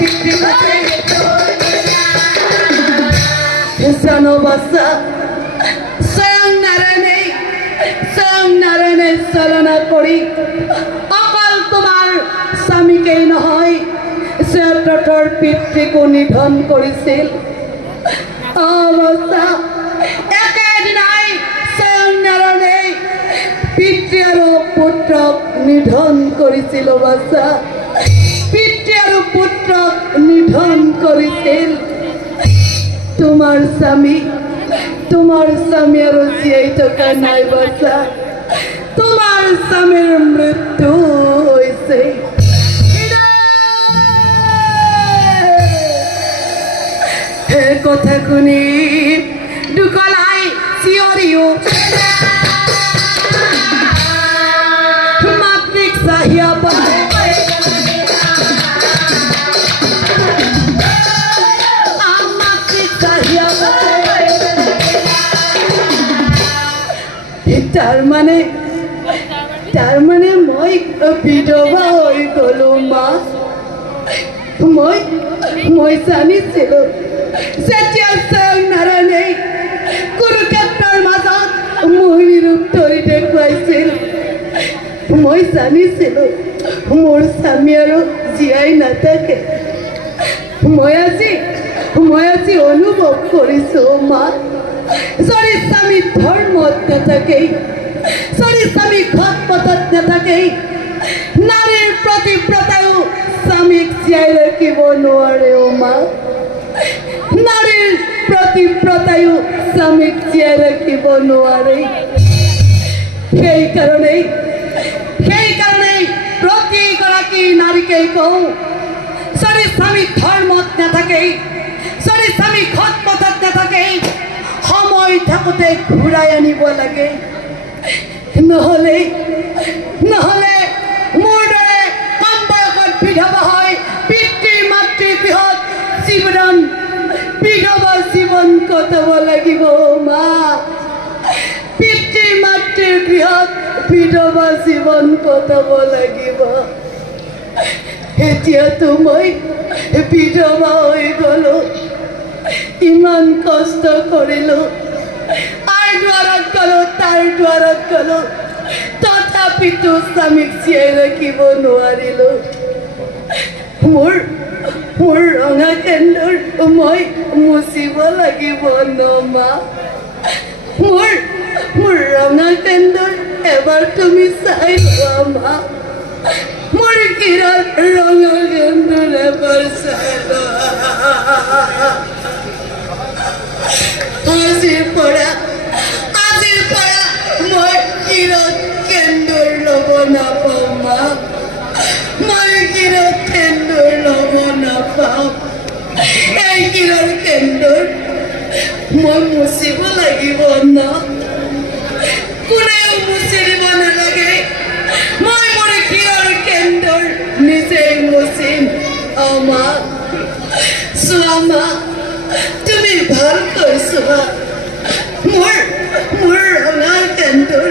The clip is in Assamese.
পিতৃ জানো বাচ্চা স্বয়ং নাৰায়ণে চালনা কৰি অকল তোমাৰ স্বামীকেই নহয় শ্বেতৰথৰ পিতৃকো নিধন কৰিছিল অৱস্থা একেদিনাই স্বয়ং নাৰায়ণে পিতৃ আৰু পুত্ৰক নিধন কৰিছিল বাচ্চা পিতৃ আৰু পুত্ৰক নিধন কৰিছিল তোমাৰ স্বামী আৰু জীয়াই থকা নাই বাচ্চা তোমাৰ স্বামীৰ মৃত্যু হৈছে হে কথা শুনি দুকলাই চিঞৰিও মাতৃক চাহিয়া পায় তাৰ মানে মই বিধৱা হৈ গলো মা মই জানিছিলো যেতিয়া স্বয়ং নাৰায়ণে কুৰুক্ষেত্ৰৰ মাজত মোহিনী ৰূপ ধৰি দেখুৱাইছিল মই জানিছিলো মোৰ স্বামী আৰু জীয়াই নাথাকে মই আজি অনুভৱ কৰিছো মা যদি স্বামী ধৰ্মত নাথাকে যদি স্বামী ঘট পথত নাথাকে নাৰীৰ প্ৰতিব্ৰতায়ো স্বামীক জীয়াই ৰাখিব নোৱাৰে মা নাৰীৰ প্ৰতিব্ৰতায়ো স্বামীক জীয়াই ৰাখিব নোৱাৰে সেইকাৰণে প্ৰতিগৰাকী নাৰীকে কওঁ যদি স্বামী ধৰ্মত নাথাকে যদি স্বামী ঘট পথত নাথাকে সময় থাকোঁতে ঘূৰাই আনিব লাগে নহ'লে মোৰ দৰে কম বয়সত বিধৱা হয় পিতৃ মাতৃ গৃহত বিধৱা জীৱন কটাব লাগিব মা পিতৃ মাতৃৰ গৃহত বিধৱা জীৱন কটাব লাগিব এতিয়াতো মই বিধৱা হৈ গলো ইমান কষ্ট কৰিলো আৰ দ্বাৰত গলো তাৰ দ্বাৰত গলো তথাপিতো স্বামীক জীয়াই ৰাখিব নোৱাৰিলো মোৰ ৰঙা কেন্দুৰ মই মুচিব লাগিব ন মা মোৰ ৰঙা কেন্দুৰ এবাৰ তুমি চাই লোৱা মা মোৰ কিৰত ৰঙা কেন্দুৰ এবাৰ চাই লোৱা আজিৰ পৰা মই কিৰত কেন্দুৰ ল'ব নাপাওঁ মা মই কিৰত কেন্দুৰ ল'ব নাপাওঁ এই কিৰৰ কেন্দুৰ মই মুচিব লাগিব ন কোনেও মুচি দিব নালাগে মই মোৰ কিৰৰ কেন্দুৰ নিজেই মুচিম মা চোৱা মা তুমি ভালকৈ চোৱা মোৰ ৰঙা কেন্দুৰ